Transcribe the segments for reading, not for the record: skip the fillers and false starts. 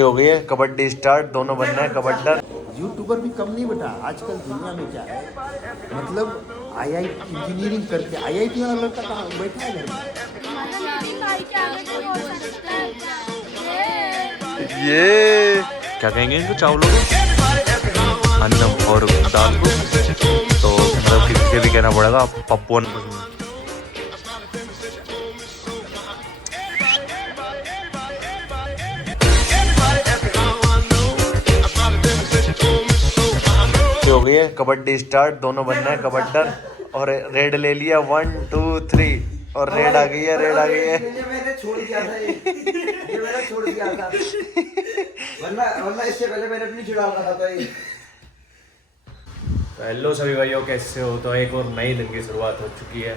हो गई है कबड्डी स्टार्ट, दोनों बनना है कबड्डर। यूट्यूबर भी कम नहीं बेटा, आजकल दुनिया में क्या है, मतलब आईआईटी इंजीनियरिंग करके आईआईटी वाला लड़का कहाँ बैठा है घर में। ये क्या कहेंगे इनको, चावलों को, अन्नम और दाल को, तो मतलब किसी से भी कहना पड़ेगा पप्पू। हो गई है कबड्डी स्टार्ट, दोनों बनना है कबड्डर। और रेड ले लिया 1 2 3 और रेड आ गई है, रेड आ गई है। मैंने छोड़ दिया था ये मैंने छोड़ दिया था, वरना इससे पहले मैंने अपनी छुड़ा रहा था ये। हेलो सभी भाइयों, कैसे हो? तो एक और नई दिन की शुरुआत हो चुकी है।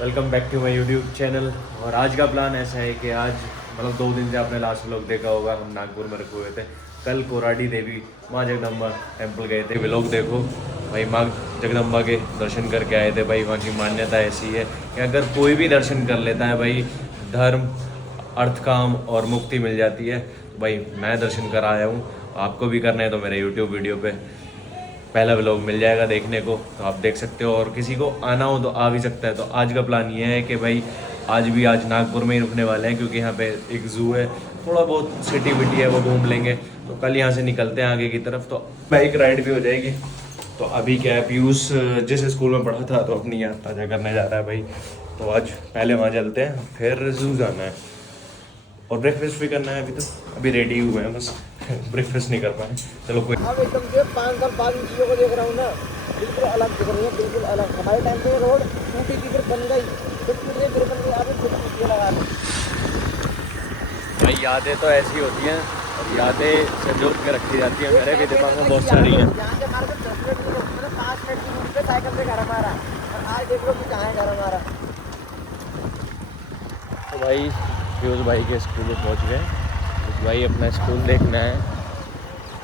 Welcome back to my YouTube channel. और आज का प्लान ऐसा है कि आज मतलब 2 दिन से आपने लास्ट व्लॉग देखा होगा, हम नागपुर में रुके हुए थे। कल कोराडी देवी माँ जगदम्बा टेम्पल गए थे। व्लॉग देखो भाई, माँ जगदम्बा के दर्शन करके आए थे भाई। वहाँ की मान्यता ऐसी है कि अगर कोई भी दर्शन कर लेता है भाई, धर्म अर्थ काम और मुक्ति मिल जाती है। तो भाई मैं दर्शन कर आया हूँ, आपको भी करना है तो मेरे यूट्यूब वीडियो पे पहला व्लॉग मिल जाएगा देखने को, तो आप देख सकते हो। और किसी को आना हो तो आ भी सकता है। तो आज का प्लान ये है कि भाई आज नागपुर में ही रुकने वाले हैं, क्योंकि यहाँ पे एक ज़ू है, थोड़ा बहुत सिटी विटी है वो घूम लेंगे। तो कल यहाँ से निकलते हैं आगे की तरफ, तो बाइक राइड भी हो जाएगी। तो अभी क्या है, पीयूष जिस स्कूल में पढ़ा था तो अपनी याद ताज़ा करने जा रहा है भाई। तो आज पहले वहाँ चलते हैं, फिर ज़ू जाना है और ब्रेकफास्ट भी करना है। अभी रेडी हुए हैं, बस ब्रेकफास्ट नहीं कर पाए। चलो कोई अब एकदम से 5 साल बाद इन चीज़ों को देख रहा हूँ ना, बिल्कुल अलग दिख रही है, बिल्कुल अलग। हमारे टाइम पे रोड टूटी थी, फिर बन गई, फिर टूट गई, फिर बन गई, अभी खुद टूटिए लगा दी। भाई यादें तो ऐसी होती हैं और यादें संजो के रखी जाती हैं। मेरे भी दिमाग में बहुत सारी हैं। यहाँ से हमारे 10 मिनट की दूरी पे, 5 मिनट की दूरी पे साइकिल से घर हमारा, और आज देख लो कि कहाँ है घर हमारा। तो भाई पीयूष भाई के स्कूल में पहुँच गए। तो भाई अपना स्कूल देखना है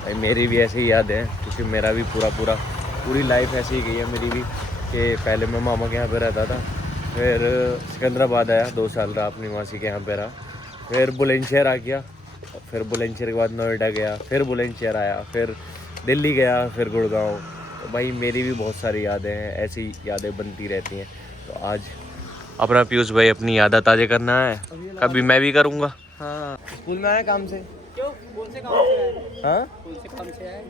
भाई। मेरी भी ऐसी ही याद है, क्योंकि मेरा भी पूरी लाइफ ऐसी ही गई है मेरी भी। कि पहले मैं मामा के यहाँ पे रहता था, फिर सिकंदराबाद आया, 2 साल रहा अपनी मासी के यहाँ पे रहा, फिर बुलंदशहर आ गया, फिर बुलंदशहर के बाद नोएडा गया, फिर बुलंदशहर आया, फिर दिल्ली गया, फिर गुड़गांव। तो भाई मेरी भी बहुत सारी यादें हैं, ऐसी यादें बनती रहती हैं। तो आज अपना पीयूष भाई अपनी यादें ताज़ा करना है, कभी मैं भी करूँगा। हाँ, स्कूल में आए काम से। क्यों? कौन से काम से आए? हाँ, कौन से काम से आए?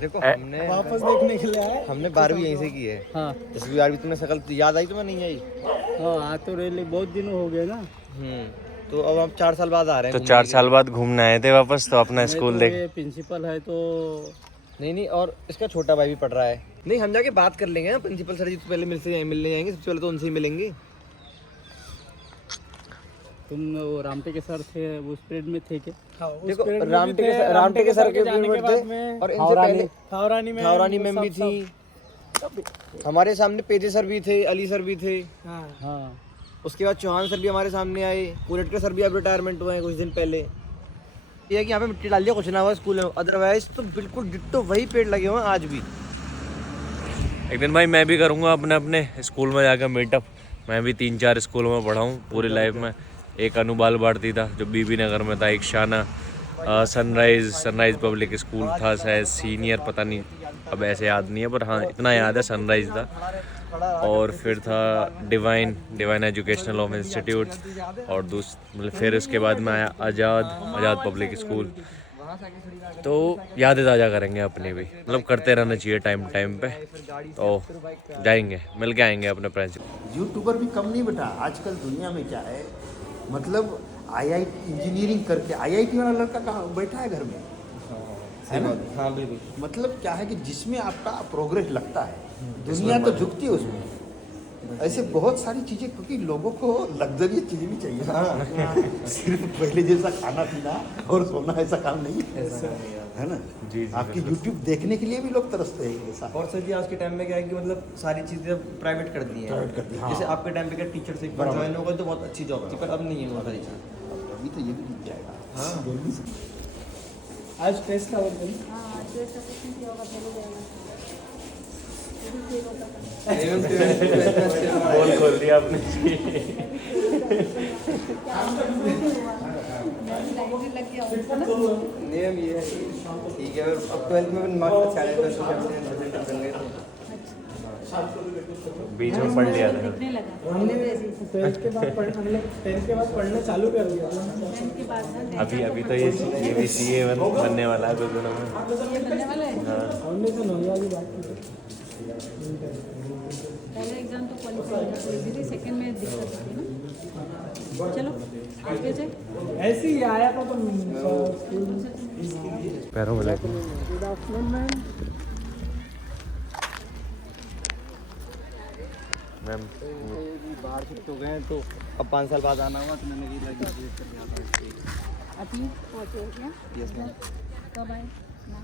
देखो हमने वापस देखने के लिए आए। हमने 12वीं यहीं से की है। हाँ 10वीं 12वीं तुम्हें शकल याद आई, तुम्हें नहीं आई? हाँ, आ तो रहे, बहुत दिन हो गए ना। तो अब हम 4 साल बाद आ रहे तो हैं। 4 साल बाद घूमने आए थे वापस, तो अपना स्कूल देख। प्रिंसिपल है तो नहीं, और इसका छोटा भाई भी पढ़ रहा है। नहीं, हम जाके बात कर लेंगे ना प्रिंसिपल सर जी, तो पहले मिलने जाएंगे, सबसे पहले तो उनसे ही मिलेंगे। तुम वो रामटे के सर थे, उस पीरियड में थे क्या? देखो रामटे के सर के पीरियड में थे, और इनसे पहले थावरानी मैम भी थी। हमारे सामने पेजे सर भी थे, अली सर भी थे। हाँ, उसके बाद चौहान सर भी हमारे सामने आए, कुरेटकर सर भी अब रिटायरमेंट हुए हैं कुछ दिन पहले। ये है कि यहाँ पे मिट्टी डाल दिया, कुछ ना हुआ स्कूल में, अदरवाइज तो बिल्कुल डिट्टो वही पेड़ लगे हुए हैं आज भी। एक दिन भाई मैं भी करूँगा अपने स्कूल में जाकर मीटअप। मैं भी 3-4 स्कूलों में पढ़ा हूँ पूरी लाइफ में। एक अनुबाल भारती था जो बीबी नगर में था, एक शाना, सनराइज पब्लिक स्कूल था शायद सीनियर, पता नहीं अब ऐसे याद नहीं है, पर हाँ इतना याद है सनराइज था। और फिर था डिवाइन एजुकेशनल ऑफ इंस्टीट्यूट, और मतलब फिर उसके बाद में आया आज़ाद पब्लिक स्कूल। तो यादें ताज़ा करेंगे अपनी भी, मतलब करते रहना चाहिए टाइम पे। तो जाएंगे, मिल के आएंगे अपने प्रिंसिपल। यूट्यूबर भी कम नहीं बेटा, आजकल दुनिया में क्या है, मतलब आईआईटी इंजीनियरिंग करके आईआईटी वाला लड़का कहाँ बैठा है घर में, है ना। हाँ बिल्कुल। मतलब क्या है कि जिसमें आपका प्रोग्रेस लगता है, दुनिया तो झुकती है उसमें। ऐसे बहुत सारी चीज़ें, क्योंकि लोगों को लग्जरियस चीज़ें भी चाहिए ना। सिर्फ पहले जैसा खाना पीना और सोना ऐसा काम नहीं है ना। जी आपकी यूट्यूब देखने के लिए भी लोग तरसते हैं ऐसा। और सर जी आज के टाइम में क्या है कि मतलब सारी चीज़ें प्राइवेट कर दी हैं। प्राइवेट कर दी, हाँ। जैसे आपके टाइम पे क्या टीचर से एक बार ज्वाइन हो गए तो बहुत अच्छी जॉब थी, पर अब नहीं है वो सारी चीज़। अभी तो ये भी दिख जाएगा। हाँ। बोल नहीं सकते। आज टेस्ट था वो दिन। खोल दिया आपने। नियम ये है ठीक है। अब 12th में मार्क्स अच्छे आ रहे थे तो बन गए थे। बीच में पढ़ लिया था। हमने 12th के बाद पढ़ना, 10th के बाद पढ़ना चालू कर दिया। अभी तो ये भी सीए बनने वाला है 2 दिनों में। हमने तो 9वीं वाली बात की थी। पहले एग्जाम तो क्वालिफाई थी, सेकंड में दिक्कत थी ना। चलो आगे से ऐसे ही आया था तो पैरों में लगे। Good afternoon ma'am. मैम बाहर शिफ्ट हो गए तो अब 5 साल बाद आना हुआ तो मैंने भी ग्रेजुएट कर लिया था। अभी पहुँचे हो क्या? Yes ma'am. कब आए?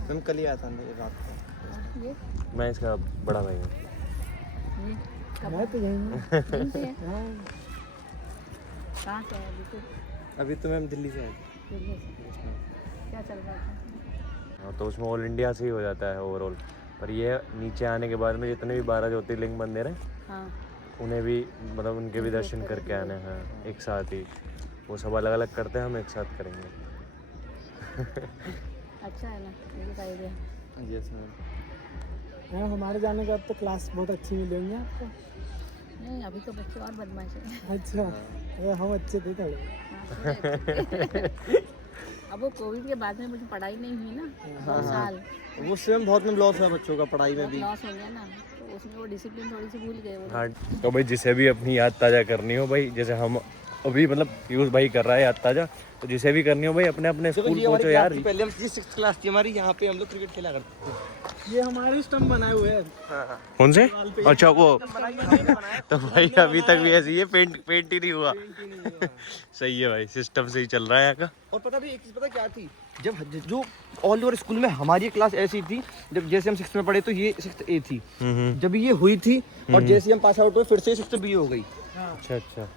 मैम कल ही आया था मेरे रात को। ये मैं इसका बड़ा भाई हूँ। ये कब मैं तो यहीं हूँ। यहीं से है? कहाँ से आए अभी तो? अभी तो मैम दिल्ली से आया। दिल्ली से। क्या चल रहा था? हाँ, तो उसमें ऑल इंडिया से ही हो जाता है ओवरऑल। पर ये नीचे आने के बाद में जितने भी 12 ज्योतिर्लिंग मंदिर हैं हाँ उन्हें भी मतलब उनके भी दर्शन करके आने हैं एक साथ ही। वो सब अलग अलग करते हैं, हम एक साथ करेंगे। अच्छा है ना, ये आइडिया। Yes ma'am. मैम हमारे जाने के बाद तो क्लास बहुत अच्छी मिलेंगी आपको। नहीं अभी तो बच्चे और बदमाश हैं। अच्छा, अरे हम अच्छे थे थोड़े। हाँ, थोड़े अच्छे। अब वो कोविड के बाद में मुझे पढ़ाई नहीं हुई ना 2 साल, वो स्वयं बहुत में लॉस हुआ बच्चों का पढ़ाई में बहुत भी। लॉस हो गया ना, तो उसमें वो डिसिप्लिन थोड़ी सी भूल गए वो। हाँ, तो भाई जिसे भी अपनी याद ताज़ा करनी हो भाई, जैसे हम अभी मतलब पीयूष भाई कर रहा है याद ताज़ा, तो जिसे भी करनी हो भाई अपने अपने स्कूल पहुँचो यार। पहले हम 6th क्लास थी हमारी, यहाँ पे हम लोग क्रिकेट खेला करते थे। ये हमारे स्टम्प बनाए हुए हैं। कौन से? अच्छा वो तो भाई अभी तक भी ऐसी है, पेंट ही नहीं हुआ। सही है भाई, सिस्टम से ही चल रहा है यहाँ का। और पता भी एक चीज़ पता क्या थी, जब जो ऑल ओवर स्कूल में हमारी क्लास ऐसी थी, जब जैसे हम 6th में पढ़े तो ये 6th A थी। जब ये हुई थी और जैसे हम पास आउट हुए फिर से 6th B हो गई। अच्छा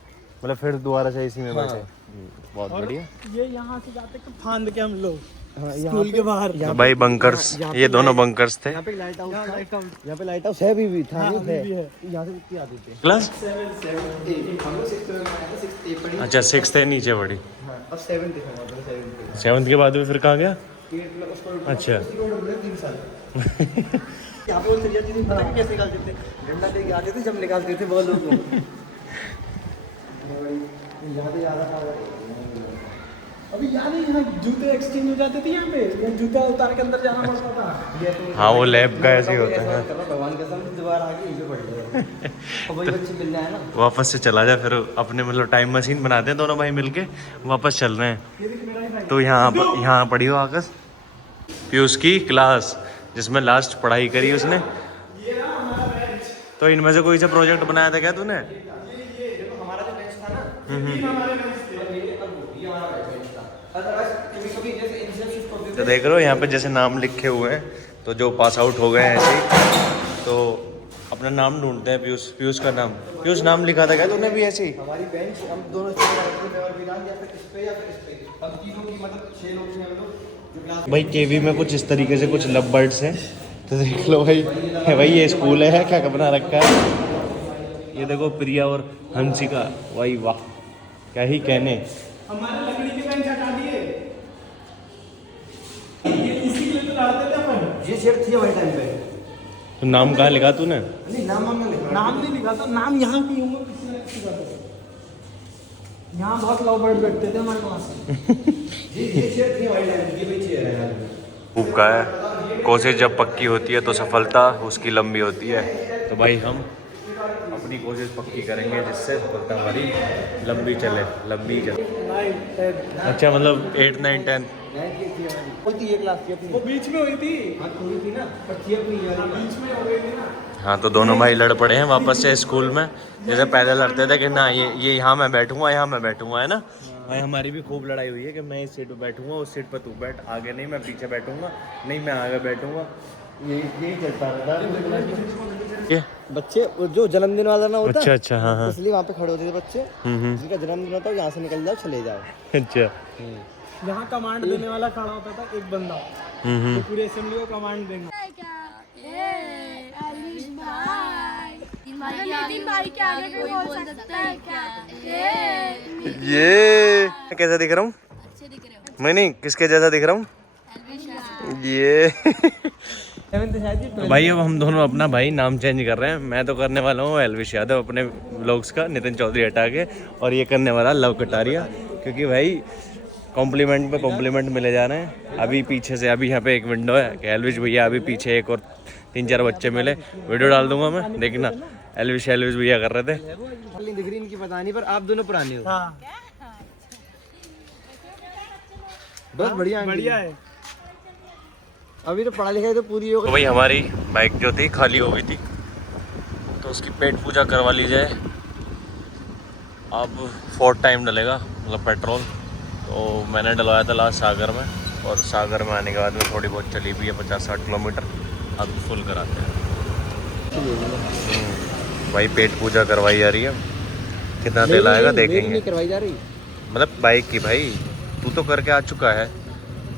मतलब फिर दोबारा से इसी में बैठे। बहुत बढ़िया। ये यहाँ से जाते तो फांद के हम लोग स्कूल के बाहर। तो भाई बंकर्स, ये दोनों बंकर्स थे। यहाँ पे लाइट हाउस था, यहाँ पे लाइट हाउस है अभी भी था, अभी भी है। यहाँ से कितनी आती थी क्लास 7 हम लोग 6th में आए थे, 6th A पढ़ी। अच्छा 6th है नीचे बड़ी। अब 7th थे हमारे 7th 7th के बाद में फिर कहाँ गया? अच्छा। यहाँ पे वो चिड़िया थी, पता नहीं कैसे निकालते थे, डंडा लेके आते थे, जब निकालते थे बहुत लोग। अभी याद है यहाँ जूते एक्सचेंज हो जाते थे, यहाँ पे यहाँ जूता उतार के अंदर जाना पड़ता था। हाँ वो लैब का ऐसे ही होता है। भगवान का सब दोबारा आके यहीं पे पढ़ गए और वही बच्चे मिल जाए ना। वापस से चला जा, फिर अपने मतलब टाइम मशीन बनाते हैं दोनों भाई मिलके, वापस चल रहे हैं। तो यहाँ पढ़ी हो आकाश, पीयूष की क्लास जिसमें लास्ट पढ़ाई करी उसने। तो इनमें से कोई सा प्रोजेक्ट बनाया था क्या तूने? तो देख रहे हो यहाँ पे जैसे नाम लिखे हुए हैं, तो जो पास आउट हो गए हैं ऐसे ही तो अपना नाम ढूंढते हैं। पीयूष का नाम, पीयूष नाम लिखा था क्या तूने भी ऐसे ही? हमारी बेंच हम दोनों या फिर इस पे या फिर इस पे, हम तीनों की मतलब 6 लोग थे हम लोग जो क्लास। भाई केवी में कुछ इस तरीके से कुछ लव बर्ड्स हैं, तो देख लो भाई भाई ये स्कूल है क्या बना रखा है। ये देखो प्रिया और हंसिका, भाई वाह क्या ही कहने। हमारे लकड़ी के बेंच हटा दिए, ये इसी के लिए तो लड़ते थे अपन। ये शेर थी हमारे टाइम पे। तो नाम कहाँ लिखा तूने? नहीं नाम हमने लिखा, नाम नहीं लिखा था, नाम यहाँ की उम्र किसी ने अच्छी बात है। यहाँ बहुत लव बर्ड बैठते थे हमारे पास। ये शेर थी हमारे टाइम की, ये भी चेयर है। खूब का है, कोशिश जब पक्की होती है तो सफलता उसकी लंबी होती है। तो भाई हम अपनी कोशिश पक्की करेंगे जिससे सफलता हमारी लंबी चले। अच्छा मतलब 8, 9, 10 कोई थी ये क्लास थी अपनी, वो बीच में हुई थी। हाँ थोड़ी थी ना, पर थी अपनी यार बीच में हो गई थी ना। हाँ तो दोनों भाई लड़ पड़े हैं वापस से स्कूल में। जैसे पहले लड़ते थे कि ना ये यहाँ मैं बैठूंगा, यहाँ मैं बैठूंगा, है ना भाई। हमारी भी खूब लड़ाई हुई है कि मैं इस सीट पे बैठूंगा, उस सीट पे तू बैठ, आगे नहीं मैं पीछे बैठूंगा, नहीं मैं आगे बैठूंगा, यही चलता रहता। ये बच्चे जो जन्मदिन वाला ना होता है, अच्छा हाँ हाँ इसलिए वहाँ पे खड़े होते थे बच्चे। जिनका जन्मदिन होता है यहाँ से निकल जाओ, चले जाओ। अच्छा यहाँ कमांड देने वाला खड़ा होता था एक बंदा, तो पूरी असेंबली को कमांड देगा। भाई के आगे कोई बोल सकता है क्या? ये कैसा दिख रहा हूँ? अच्छे दिख रहे हो। मैं नहीं, किसके जैसा दिख रहा हूँ ये? तो भाई अब हम दोनों अपना भाई नाम चेंज कर रहे हैं। मैं तो करने वाला हूँ एल्विश यादव अपने व्लॉग्स का, नितिन चौधरी हटा के, और ये करने वाला लव कटारिया, क्योंकि भाई कॉम्प्लीमेंट पे कॉम्प्लीमेंट मिले जा रहे हैं। अभी पीछे से अभी यहाँ पे एक विंडो है कि एल्विश भैया, अभी पीछे एक और 3-4 बच्चे मिले, वीडियो डाल दूंगा मैं, देखना एल्विश भैया कर रहे थे। दिख रही इनकी पता नहीं, पर आप दोनों पुराने हो। हाँ बस बढ़िया है। अभी तो पढ़ा लिखा तो पूरी हो तो भाई हमारी बाइक जो थी खाली हो गई थी, तो उसकी पेट पूजा करवा ली जाए। अब 4 टाइम डलेगा मतलब पेट्रोल। तो मैंने डलवाया था लास्ट सागर में, और सागर में आने के बाद में थोड़ी बहुत चली भी है 50-60 किलोमीटर। अब फुल कराते हैं। भाई पेट पूजा करवाई जा रही है, कितना तेल आएगा देखेंगे। नहीं करवाई जा रही, मतलब बाइक की भाई, तू तो करके आ चुका है,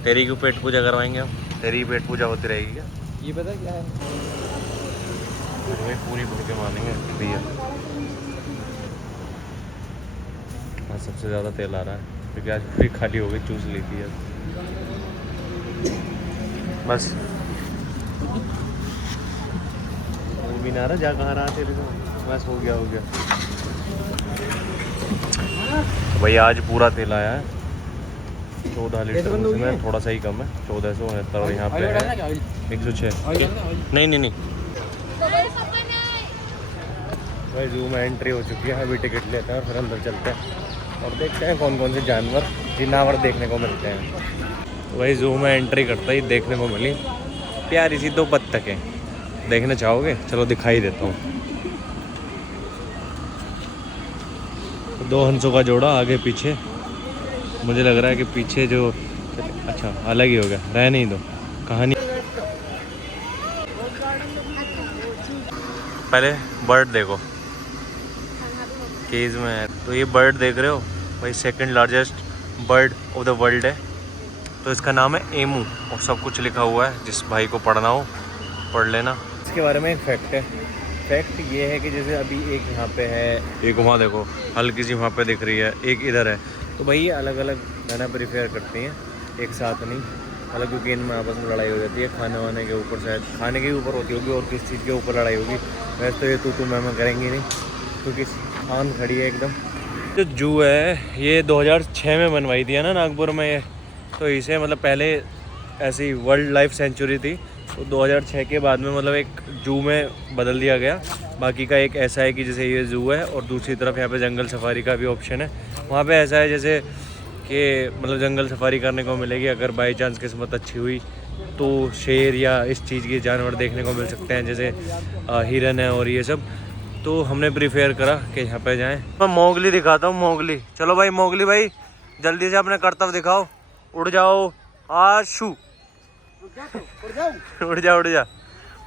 तेरी क्यों पेट पूजा करवाएंगे हम? तेरी पेट पूजा होती रहेगी क्या? ये पता क्या है? भाई पूरी भर के मानेंगे भैया। हाँ सबसे ज़्यादा तेल आ रहा है, क्योंकि आज पूरी खाली हो गई, चूस ली थी आज। बस वो भी ना रहा, जा कहाँ रहा तेरे को, बस हो गया। भाई आज पूरा तेल आया है 14 लीटर, उसमें थोड़ा सा ही कम है 1469, और यहाँ पे है 106। नहीं भाई जू में एंट्री हो चुकी है, अभी टिकट लेते हैं फिर अंदर चलते हैं और देखते हैं कौन कौन से जानवर जिनावर देखने को मिलते हैं। भाई जू में एंट्री करता ही देखने को मिली प्यारी सी 2 बत्तखें। देखना चाहोगे? चलो दिखाई देता हूँ। 2 हंसों का जोड़ा आगे पीछे, मुझे लग रहा है कि पीछे जो, अच्छा अलग ही हो गया, रह नहीं दो कहानी। पहले बर्ड देखो केज में है, तो ये बर्ड देख रहे हो भाई, 2nd largest bird of the world है। तो इसका नाम है एमू, और सब कुछ लिखा हुआ है, जिस भाई को पढ़ना हो पढ़ लेना। इसके बारे में एक फैक्ट है, फैक्ट ये है कि जैसे अभी एक यहाँ पे है, एक वहाँ देखो हल्की सी वहाँ पे दिख रही है, एक इधर है, तो भाई ये अलग अलग रहना प्रीफेयर करती हैं, एक साथ नहीं। मतलब क्योंकि इनमें आपस में लड़ाई हो जाती है खाने वाने के ऊपर, शायद खाने के ऊपर होती होगी, और किस चीज़ के ऊपर लड़ाई होगी। वैसे तो ये तू मैं करेंगी नहीं, क्योंकि आन खड़ी है एकदम। जो जू है ये 2006 में बनवाई थी है ना नागपुर में ये, तो इसे मतलब पहले ऐसी वर्ल्ड लाइफ सेंचुरी थी, तो 2006 के बाद में मतलब एक जू में बदल दिया गया। बाकी का एक ऐसा है कि जैसे ये जू है, और दूसरी तरफ यहाँ पे जंगल सफारी का भी ऑप्शन है। वहाँ पे ऐसा है जैसे कि मतलब जंगल सफारी करने को मिलेगी, अगर बाई चांस किस्मत अच्छी हुई तो शेर या इस चीज़ के जानवर देखने को मिल सकते हैं, जैसे हिरन है और ये सब। तो हमने प्रीफेयर करा कि यहाँ पे जाएं। मैं मोगली दिखाता हूँ, मोगली। चलो भाई मोगली भाई जल्दी से अपने कर्तव्य दिखाओ, उड़ जाओ आशु,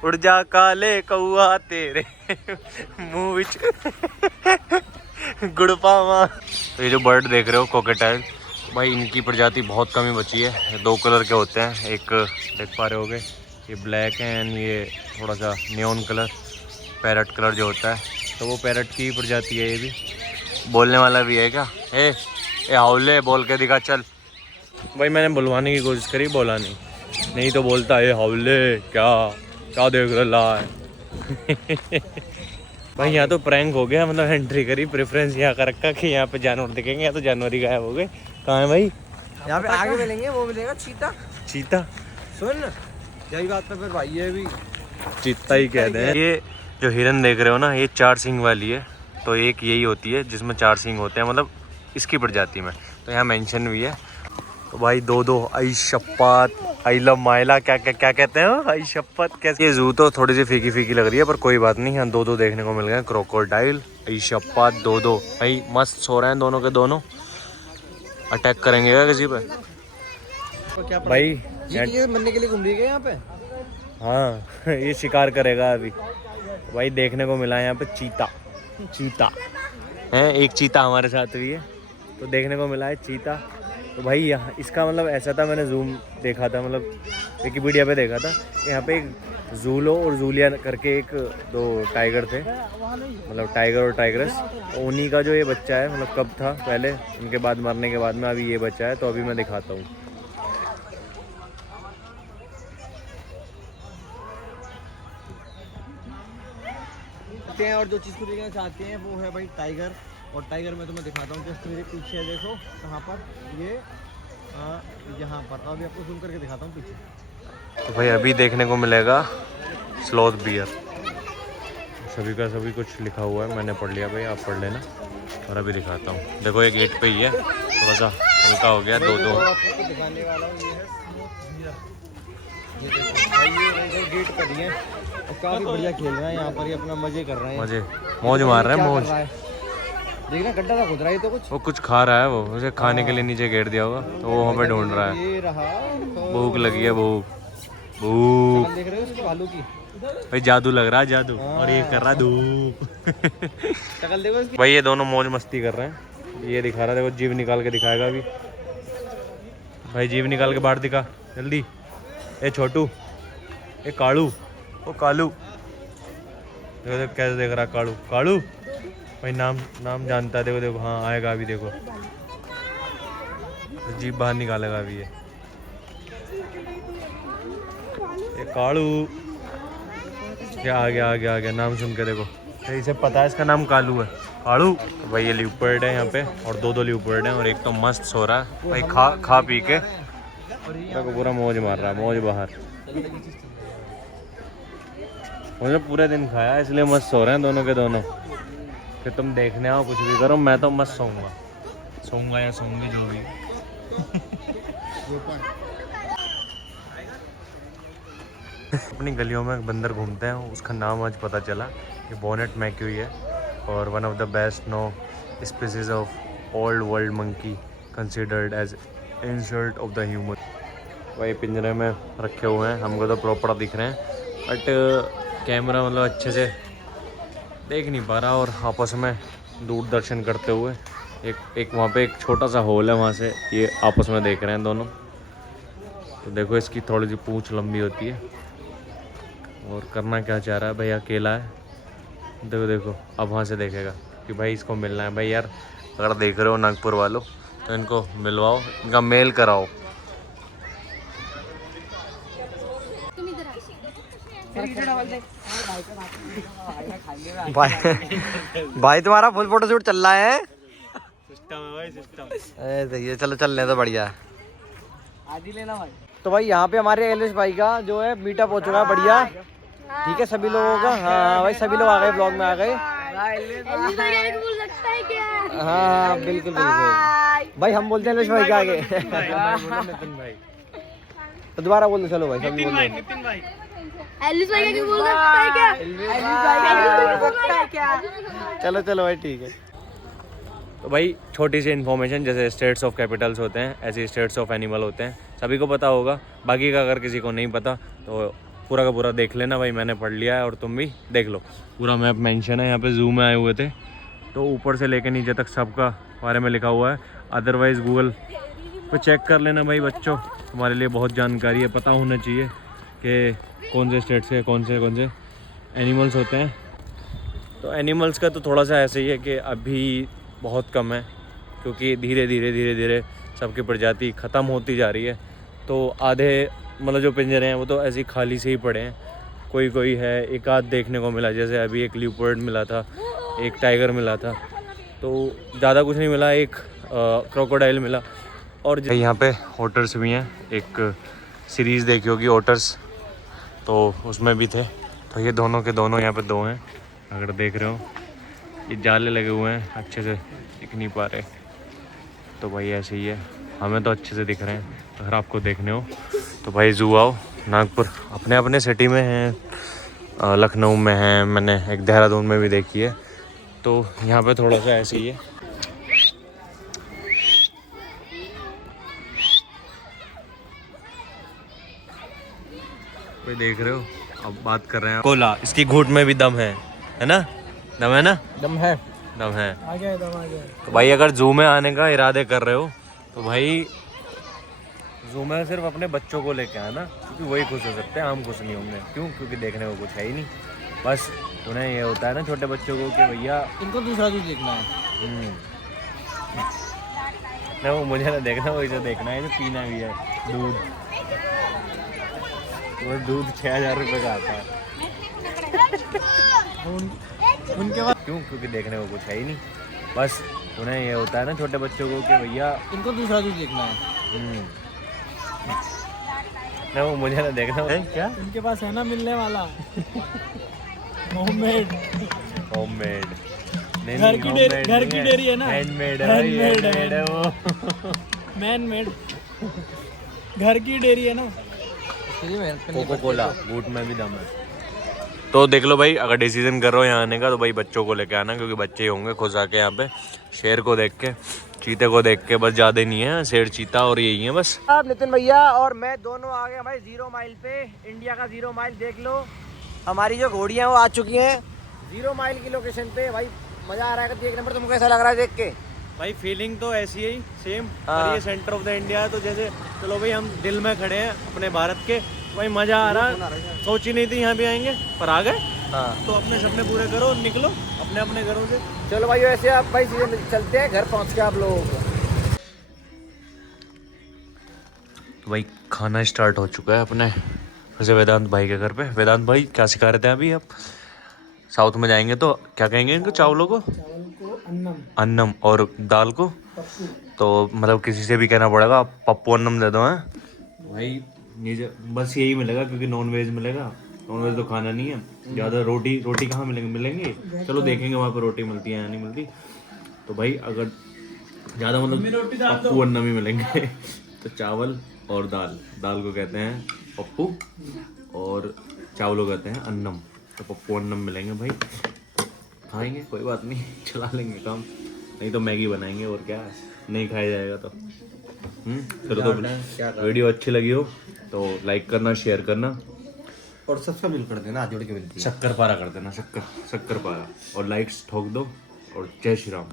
उड़ जा काले कौआ तेरे मुँह विच गुड़ पावा। तो ये जो बर्ड देख रहे हो कोकेटाइल, भाई इनकी प्रजाति बहुत कम ही बची है। 2 कलर के होते हैं, एक देख पा रहे होगे ये ब्लैक है, एंड ये थोड़ा सा नियॉन कलर पैरट कलर जो होता है, तो वो पैरट की प्रजाति है। ये भी बोलने वाला भी है क्या? ए हाउले बोल के दिखा चल। भाई मैंने बुलवाने की कोशिश करी, बोला नहीं तो बोलता है हाउले क्या देख रहा है भाई यहाँ तो प्रैंक हो गया, मतलब एंट्री करी, प्रेफरेंस यहाँ का रखा कि यहाँ पे जानवर दिखेंगे, या तो जानवर ही गायब हो गए। कहाँ है भाई? यहाँ पे आगे मिलेंगे, वो मिलेगा चीता। सुन यही बात पे फिर भाई ये भी चीता ही कहते हैं। ये जो हिरन देख रहे हो ना, ये 4 सींग वाली है, तो एक यही होती है जिसमें 4 सींग होते हैं, मतलब इसकी प्रजाति में। तो यहाँ मेंशन भी है। तो भाई 2 आई शपथ, आई लव माइला, क्या कहते हैं आई शपथ कैसे। ये जू तो थोड़ी सी फीकी लग रही है, पर कोई बात नहीं, यहाँ 2 देखने को मिल गए। क्रोकोडाइल, आई शपथ 2 भाई मस्त सो रहे हैं दोनों के दोनों। अटैक करेंगे क्या किसी पे? भाई मरने के लिए घूम रही है यहाँ पे। हाँ ये शिकार करेगा अभी। भाई देखने को मिला यहाँ पे चीता है, एक चीता हमारे साथ भी है, तो देखने को मिला है चीता। तो भाई यहाँ इसका मतलब ऐसा था, मैंने जूम देखा था, मतलब विकिपीडिया पे देखा था, यहाँ पे एक जूलो और जूलिया करके एक दो टाइगर थे, मतलब टाइगर और टाइगरस। तो उन्हीं का जो ये बच्चा है, मतलब कब था पहले, उनके बाद मरने के बाद में अभी ये बच्चा है। तो अभी मैं दिखाता हूँ। और जो चीज़ को देखना चाहते हैं वो है भाई टाइगर। और टाइगर में तुम्हें दिखाता हूँ, जस्ट मेरे पीछे है, देखो कहाँ पर ये, यहाँ पर। तो अभी आपको जूम करके दिखाता हूँ पीछे। तो भाई अभी देखने को मिलेगा स्लॉथ बियर, सभी का सभी कुछ लिखा हुआ है, मैंने पढ़ लिया भाई, आप पढ़ लेना। और अभी दिखाता हूँ, देखो ये गेट पे ही है, थोड़ा सा हल्का हो गया, दो आपको दिखाने वाला हूँ, ये है ये देखो भाई, ये गेट पर ही है और काफ़ी बढ़िया खेल रहा है यहाँ पर, ये अपना मजे कर रहे हैं, मजे मौज मार रहा है, मौज। देखना गड्ढा का खुद रहा है तो कुछ, वो कुछ खा रहा है, वो उसे खाने के लिए नीचे गेट दिया होगा, तो वो हमें ढूंढ रहा है। ये रहा, भूख लगी है, भूख भूख। देख रहे हो उसको भालू की, भाई जादू लग रहा है, जादू। और ये कर रहा है धूप। शक्ल देखो इसकी। भाई ये दोनों मौज मस्ती कर रहे हैं, ये दिखा रहा है, देखो जीभ निकाल के दिखाएगा अभी। भाई जीभ निकाल के बाहर दिखा जल्दी। ए छोटू, ए कालू, ओ कालू, देखो देखो कैसे देख रहा है कालू। कालू भाई नाम जानता है, देखो देखो, हाँ आएगा अभी, देखो जीभ बाहर निकालेगा अभी ये कालू। क्या आ गया, नाम सुन के देखो, इसे पता है इसका नाम कालू है, कालू। तो भाई ये ल्यूपर्ड है यहाँ पे, और दो ल्यूपर्ड हैं, और एक तो मस्त सो रहा है भाई, खा पी के देखो पूरा मौज मार रहा है, मौज बाहर। मुझे पूरे दिन खाया इसलिए मस्त सो रहे हैं दोनों के दोनों। कि तुम देखने आओ कुछ भी करो, मैं तो मस्त सोऊंगा या सोऊंगी जो भी। अपनी गलियों में बंदर घूमते हैं, उसका नाम आज पता चला, ये बॉनेट मैक्यूई है, और one of the best known species of old world monkey, considered as insult of the human. वही पिंजरे में रखे हुए हैं, हमको तो प्रॉपर दिख रहे हैं, बट कैमरा मतलब अच्छे से देख नहीं पा रहा। और आपस में दूरदर्शन करते हुए एक वहाँ पे एक छोटा सा होल है, वहाँ से ये आपस में देख रहे हैं दोनों। तो देखो इसकी थोड़ी सी पूंछ लंबी होती है, और करना क्या चाह रहा है भाई, अकेला है। देखो देखो अब वहाँ से देखेगा कि भाई इसको मिलना है। भाई यार अगर देख रहे हो नागपुर वालों, तो इनको मिलवाओ, इनका मेल कराओ। भाई तुम्हारा फुल फोटोशूट चल रहा है। सिस्टम है भाई, सिस्टम। सही है, चलो चल ले तो बढ़िया है। आदि लेना भाई। तो भाई यहाँ पे हमारे एलिश भाई का जो है मीटअप हो चुका है, बढ़िया। ठीक है सभी लोगों का, हाँ भाई सभी लोग आ गए, ब्लॉग में आ गए। हाँ बिल्कुल बिल्कुल भाई, हम बोलते हैं एलिश भाई के आगे। नितिन भाई, तो दोबारा बोल दो, चलो भाई सभी बोल दो। एलिस भाई क्या बोल सकता है क्या? एलिस भाई क्या? चलो चलो भाई ठीक है। तो भाई छोटी सी इन्फॉर्मेशन, जैसे स्टेट्स ऑफ कैपिटल्स होते हैं, ऐसे स्टेट्स ऑफ एनिमल होते हैं, सभी को पता होगा। बाकी का अगर किसी को नहीं पता तो पूरा का पूरा देख लेना भाई, मैंने पढ़ लिया है, और तुम भी देख लो। पूरा मैप मेंशन है, यहाँ पे जू में आए हुए थे, तो ऊपर से लेके नीचे तक सबका बारे में लिखा हुआ है। अदरवाइज़ गूगल पे चेक कर लेना भाई बच्चों, तुम्हारे लिए बहुत जानकारी है, पता होना चाहिए कि कौन से स्टेट्स के कौन से एनिमल्स होते हैं। तो एनिमल्स का तो थोड़ा सा ऐसे ही है कि अभी बहुत कम है, क्योंकि धीरे धीरे सबकी प्रजाति ख़त्म होती जा रही है। तो आधे मतलब जो पिंजरे हैं वो तो ऐसे ही खाली से ही पड़े हैं, कोई है, एक आध देखने को मिला, जैसे अभी एक ल्यूपर्ड मिला था, एक टाइगर मिला था, तो ज़्यादा कुछ नहीं मिला, एक क्रोकोडाइल मिला। और यहाँ पे ओटर्स भी हैं, एक सीरीज़ देखी होगी ओटर्स, तो उसमें भी थे। तो ये दोनों के दोनों यहाँ पे दो हैं, अगर देख रहे हो, ये जाले लगे हुए हैं, अच्छे से दिख नहीं पा रहे। तो भाई ऐसे ही है, हमें तो अच्छे से दिख रहे हैं, अगर आपको देखने हो तो भाई जू आओ। नागपुर अपने अपने सिटी में हैं, लखनऊ में हैं, मैंने एक देहरादून में भी देखी है। तो यहाँ पे थोड़ा सा ऐसे ही है। कोई देख रहे हो, अब बात कर रहे हैं। कोला, इसकी घूंट में भी दम है ना? दम है ना? दम है, दम है। आ गया दम आ गया। तो भाई अगर जू में आने का इरादे कर रहे हो तो भाई जू में सिर्फ अपने बच्चों को लेके आना, कि वही खुश हो सकते हैं, हम खुश नहीं होंगे। क्यों? क्योंकि देखने को कुछ है ही नहीं। बस उन्हें ये होता है ना छोटे बच्चों को कि भैया इनको दूसरा दूध देखना है। ना वो मुझे ना देखना, वही तो देखना है, तो पीना भी है दूध। वो दूध 6,000 रुपये का आता है। उनके बाद क्यों? क्योंकि देखने को कुछ है ही नहीं। बस उन्हें ये होता है ना छोटे बच्चों को कि भैया इनको दूसरा दूध देखना है। ना वो मुझे ना देखना है क्या इनके पास है ना मिलने वाला होममेड। होममेड नहीं, घर की डेयरी, घर की डेयरी है ना, हैंडमेड है, हैंडमेड हैंडमेड है वो। मैन मेड घर की डेयरी है ना। कोको कोला बूट में भी दम है। तो देख लो भाई, अगर डिसीजन कर रहे हो यहाँ आने का तो भाई बच्चों को लेके आना, क्योंकि बच्चे ही होंगे खुश आके यहाँ पे। शेर को देख के, चीते को देख के, बस ज़्यादा नहीं है, शेर चीता और यही है बस। अब नितिन भैया और मैं दोनों आ गए भाई 0 माइल पे। इंडिया का 0 माइल देख लो, हमारी जो घोड़ियाँ वो आ चुकी हैं 0 माइल की लोकेशन पे। भाई मजा आ रहा है एक नंबर। तुमको कैसा लग रहा है देख के? भाई फीलिंग तो ऐसी ही सेम, हाँ। पर ये सेंटर ऑफ द इंडिया है, तो जैसे चलो भाई हम दिल में खड़े हैं अपने भारत के, भाई मज़ा आ रहा है। सोची नहीं थी यहाँ भी आएंगे, पर आ गए। हाँ तो अपने सपने पूरे करो, निकलो अपने अपने घरों से। चलो भाई, वैसे आप भाई सीधे चलते हैं घर पहुँच के आप लोगों को। तो भाई खाना स्टार्ट हो चुका है अपने वैसे वेदांत भाई के घर पे। वेदांत भाई क्या सिखा रहे थे अभी? आप साउथ में जाएंगे तो क्या कहेंगे इनको? चावलों को अन्नम अन्नम, और दाल को तो मतलब किसी से भी कहना पड़ेगा पप्पू अन्नम दे दो। हैं भाई बस यही मिलेगा, क्योंकि नॉन वेज मिलेगा। नॉन वेज तो खाना नहीं है ज़्यादा। रोटी कहाँ मिलेंगे? चलो देखेंगे वहाँ पर रोटी मिलती है या नहीं मिलती। तो भाई अगर ज़्यादा मतलब पप्पू अन्नम ही मिलेंगे तो चावल और दाल को कहते हैं पप्पू, और चावलों को कहते हैं अन्नम। तो पप्पू अन्नम मिलेंगे भाई, खाएंगे, कोई बात नहीं, चला लेंगे काम। नहीं तो मैगी बनाएंगे, और क्या नहीं खाया जाएगा तो। चलो, तो वीडियो अच्छी लगी हो तो लाइक करना, शेयर करना और सब्सक्राइब कर देना, जोड़ के मिलती है। शक्कर पारा कर देना, शक्कर पारा, और लाइक्स ठोक दो, और जय श्री राम।